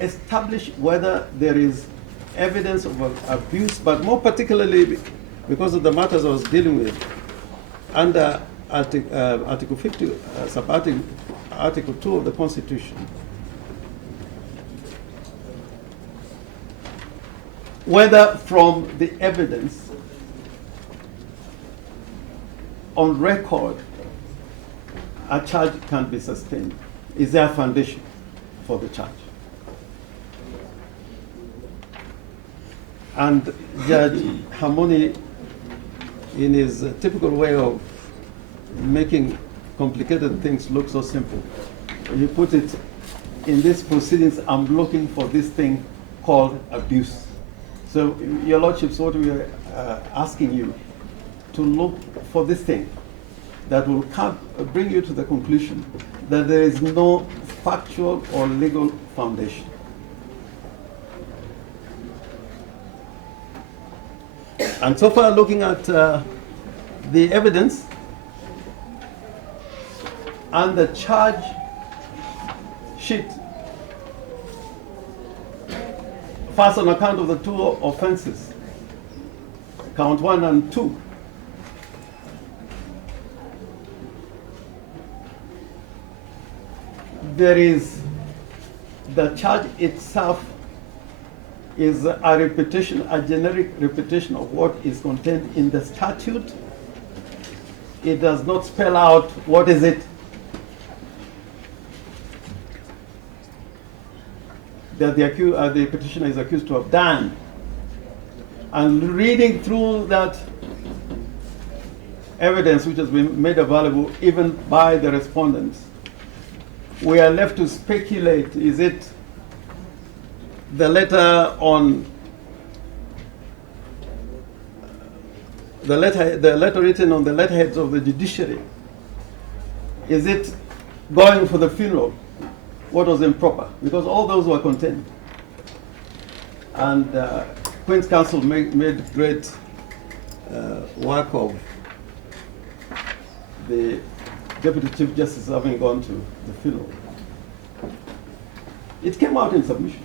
establish whether there is evidence of abuse, but more particularly because of the matters I was dealing with, under Article 50, Article 2 of the Constitution, whether from the evidence on record a charge can be sustained. Is there a foundation for the charge? And Judge Harmony, in his typical way of making complicated things look so simple. You put it in these proceedings, I'm looking for this thing called abuse. So, Your Lordships, what we are asking you to look for this thing that will bring you to the conclusion that there is no factual or legal foundation. And so far, looking at the evidence and the charge sheet, first on account of the two offenses, count 1 and 2, there is, the charge itself is a repetition, a generic repetition of what is contained in the statute. It does not spell out what is it that the petitioner is accused to have done. And reading through that evidence which has been made available even by the respondents, we are left to speculate, is it the letter on the letter written on the letterheads of the judiciary? Is it going for the funeral? What was improper? Because all those were contained. And Queen's Counsel made great work of the Deputy Chief Justice having gone to the funeral. It came out in submissions.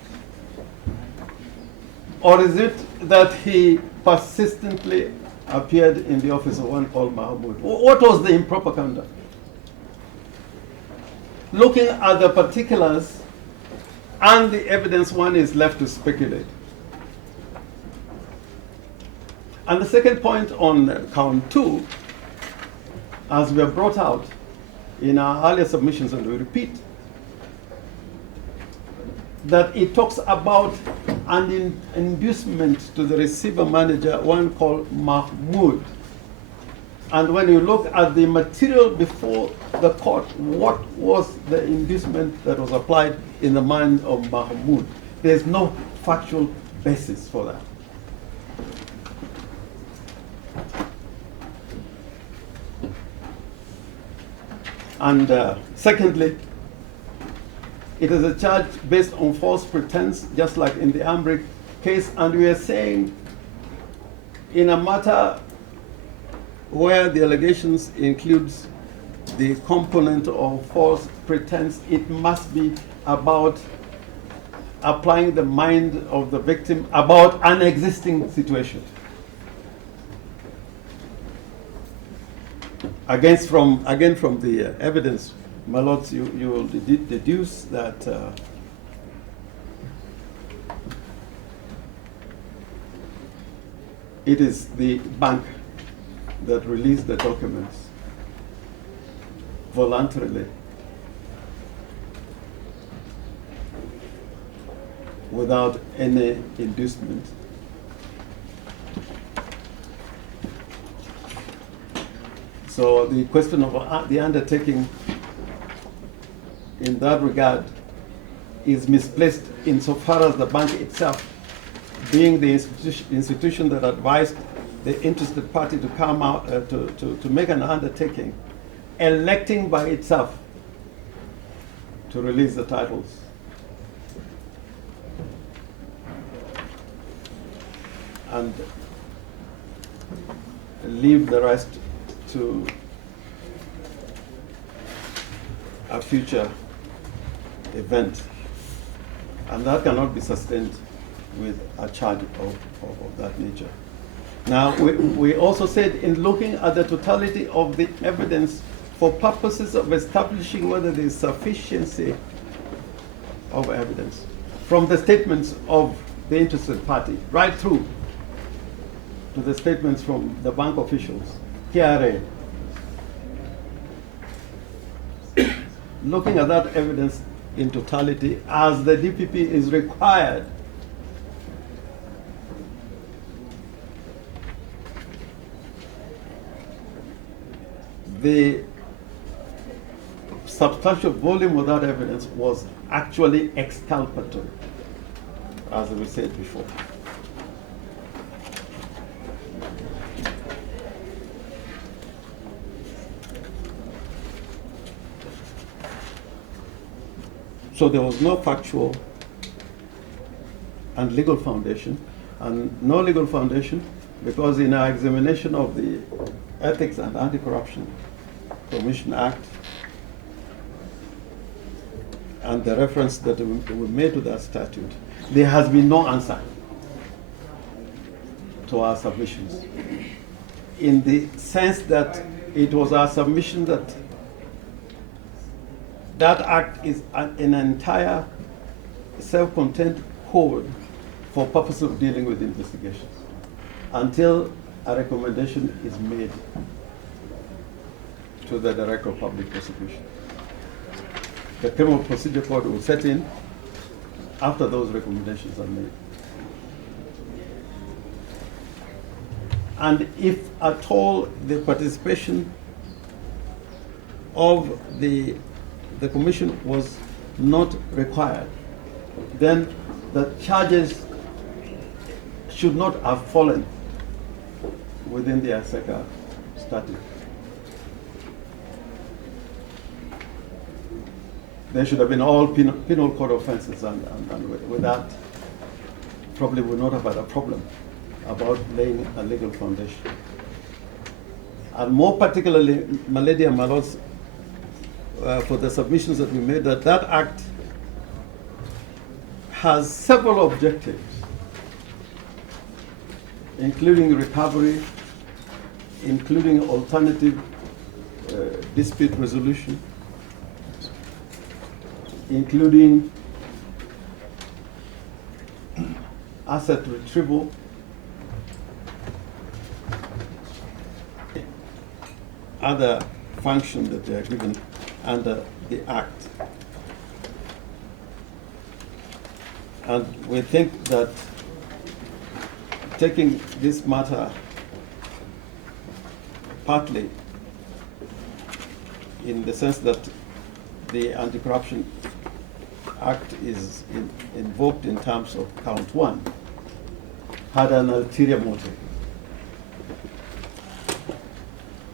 Or is it that he persistently appeared in the office of one called Mahmoud? What was the improper conduct? Looking at the particulars and the evidence, one is left to speculate. And the second point on count 2, as we have brought out in our earlier submissions, and we repeat, that it talks about an inducement to the receiver manager, one called Mahmoud. And when you look at the material before the court, what was the inducement that was applied in the mind of Mahmoud? There's no factual basis for that. And secondly, it is a charge based on false pretense, just like in the Ambrick case. And we are saying, in a matter where the allegations includes the component of false pretense, it must be about applying the mind of the victim about an existing situation. Again, from the evidence, my lords, you will deduce that it is the bank that released the documents voluntarily without any inducement. So the question of the undertaking in that regard is misplaced insofar as the bank itself, being the institution that advised the interested party to come out to make an undertaking, electing by itself to release the titles. And leave the rest to a future event. And that cannot be sustained with a charge of that nature. Now, we also said, in looking at the totality of the evidence for purposes of establishing whether there is sufficiency of evidence, from the statements of the interested party, right through to the statements from the bank officials, here looking at that evidence in totality, as the DPP is required the substantial volume of that evidence was actually exculpatory, as we said before. So there was no factual and legal foundation, and no legal foundation because in our examination of the Ethics and Anti-Corruption Commission Act and the reference that we made to that statute, there has been no answer to our submissions, in the sense that it was our submission that that act is an entire self-contained whole for purpose of dealing with investigations until a recommendation is made to the Director of Public Prosecution. The Criminal Procedure Code will set in after those recommendations are made. And if at all the participation of the commission was not required, then the charges should not have fallen within the ASECA statute. They should have been all penal code offenses, and with that, probably would not have had a problem about laying a legal foundation. And more particularly, my lady and my lords, for the submissions that we made, that act has several objectives, including recovery, including alternative dispute resolution, including asset retrieval, other functions that they are given under the Act. And we think that taking this matter partly in the sense that the Anti-Corruption Act is invoked in terms of count 1, had an ulterior motive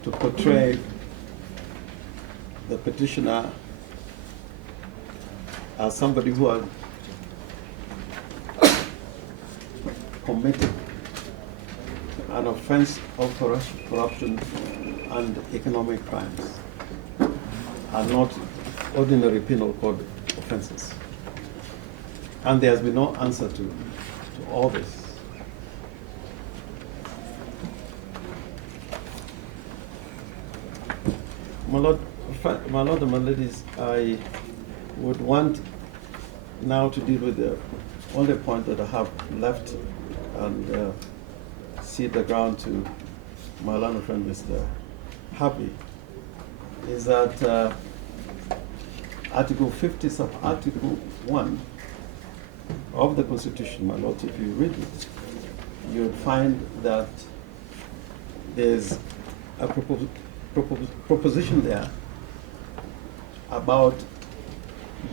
to portray the petitioner as somebody who had committed an offense of corruption and economic crimes, and not ordinary penal code offenses. And there has been no answer to all this. My Lord and my ladies, I would want now to deal with the only point that I have left and cede the ground to my learned friend, Mr. Happy, is that Article 50, sub-Article 1 of the Constitution, my Lord, if you read it, you'll find that there's a proposition there about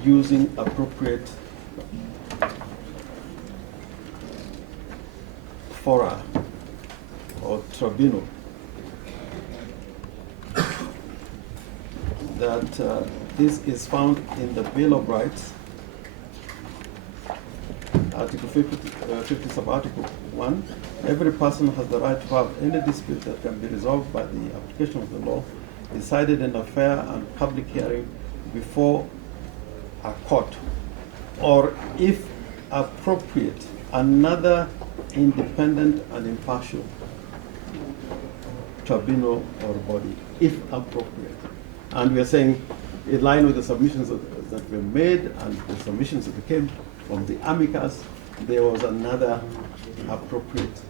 using appropriate fora or tribunal, that this is found in the Bill of Rights, Article 50 sub-Article 1. Every person has the right to have any dispute that can be resolved by the application of the law, decided in a fair and public hearing before a court, or if appropriate, another independent and impartial tribunal or body, if appropriate. And we are saying, in line with the submissions that were made and the submissions that came from the amicus, there was another appropriate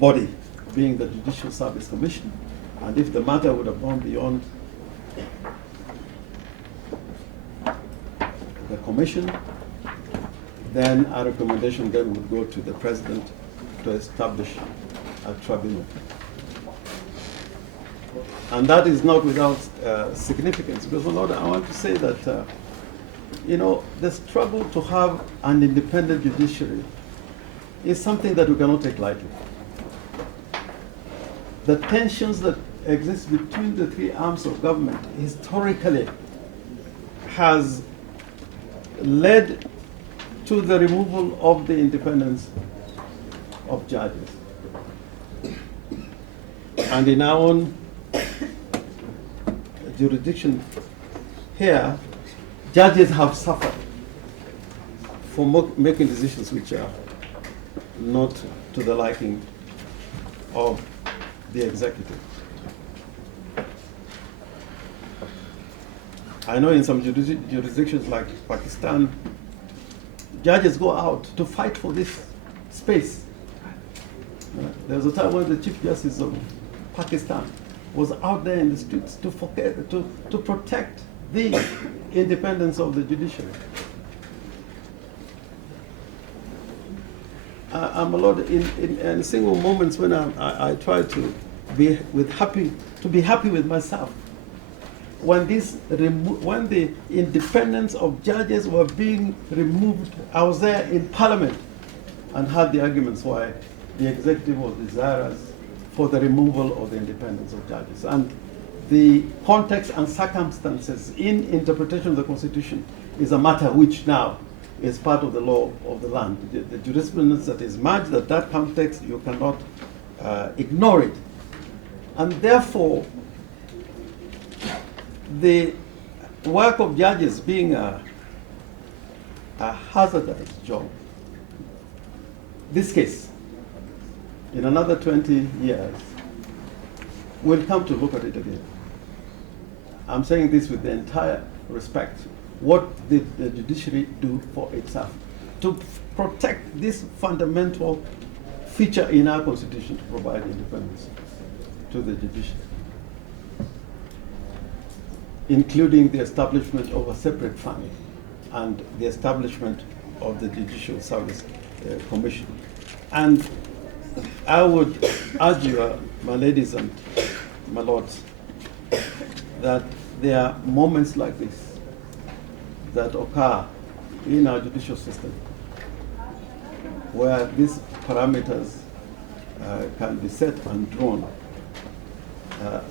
body, being the Judicial Service Commission. And if the matter would have gone beyond the commission, then our recommendation then would go to the president to establish a tribunal. And that is not without significance, because Lord, I want to say that, the struggle to have an independent judiciary is something that we cannot take lightly. The tensions that exist between the three arms of government historically has led to the removal of the independence of judges. And in our own jurisdiction here, judges have suffered for making decisions which are not to the liking of the executive. I know in some jurisdictions like Pakistan, judges go out to fight for this space. There was a time when the Chief Justice of Pakistan was out there in the streets to protect the independence of the judiciary. I'm a lot in single moments when I try to be happy with myself. When the independence of judges were being removed, I was there in Parliament and had the arguments why the executive was desirous for the removal of the independence of judges. And the context and circumstances in interpretation of the Constitution is a matter which now is part of the law of the land. The jurisprudence that is merged at that context, you cannot ignore it. And therefore, the work of judges being a hazardous job, this case, in another 20 years, we'll come to look at it again. I'm saying this with the entire respect. What did the judiciary do for itself to protect this fundamental feature in our Constitution to provide independence to the judiciary, including the establishment of a separate fund and the establishment of the Judicial Service Commission. And I would urge you, my ladies and my lords, that there are moments like this that occur in our judicial system where these parameters can be set and drawn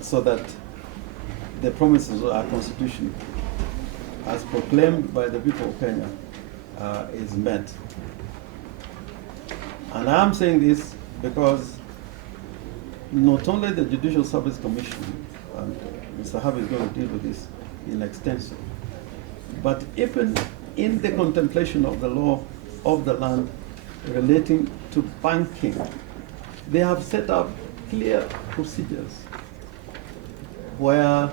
so that the promises of our Constitution, as proclaimed by the people of Kenya, is met. And I'm saying this because not only the Judicial Service Commission, and Mr. Harvey is going to deal with this in extenso, but even in the contemplation of the law of the land relating to banking, they have set up clear procedures where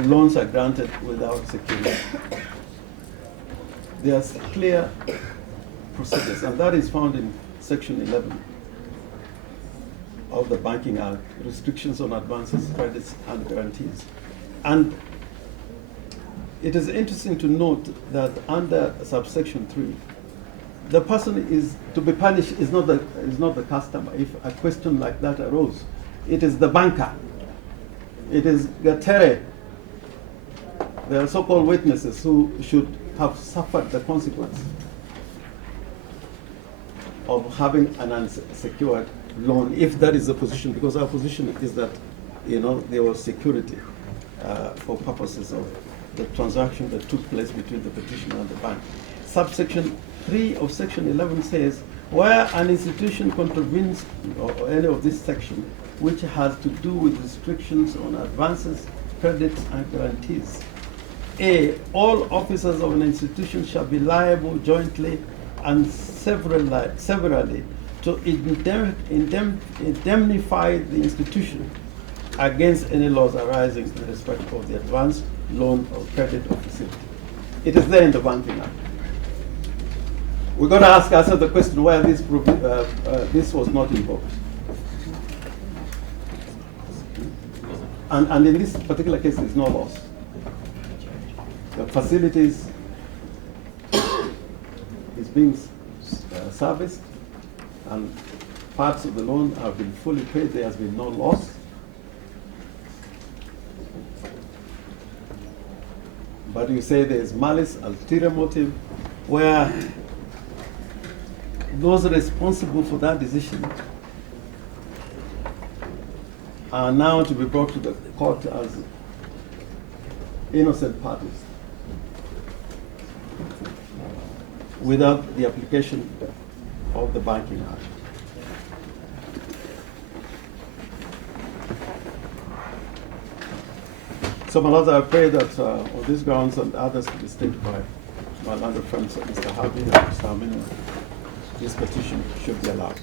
loans are granted without security. There's clear procedures, and that is found in Section 11 of the Banking Act, restrictions on advances, credits, and guarantees. And it is interesting to note that under subsection 3, the person is to be punished is not the customer. If a question like that arose, it is the banker. It is Gatere, the so-called witnesses who should have suffered the consequence of having an unsecured loan, if that is the position, because our position is that, there was security for purposes of the transaction that took place between the petitioner and the bank. Subsection 3 of Section 11 says, where an institution contravenes or any of this section, which has to do with restrictions on advances, credits, and guarantees. A, all officers of an institution shall be liable jointly and severally to indemnify the institution against any loss arising in respect of the advance, loan, or credit or facility. It is there in the Banking Act. We're going to ask ourselves the question why this was not invoked. And in this particular case, there's no loss. The facilities is being serviced, and parts of the loan have been fully paid. There has been no loss. But you say there is malice, ulterior motive, where those responsible for that decision are now to be brought to the court as innocent parties without the application of the Banking Act. So, my lords, I pray that on these grounds and others to be stated by my learned friends, Mr. Harvey and Mr. Aminu, this petition should be allowed.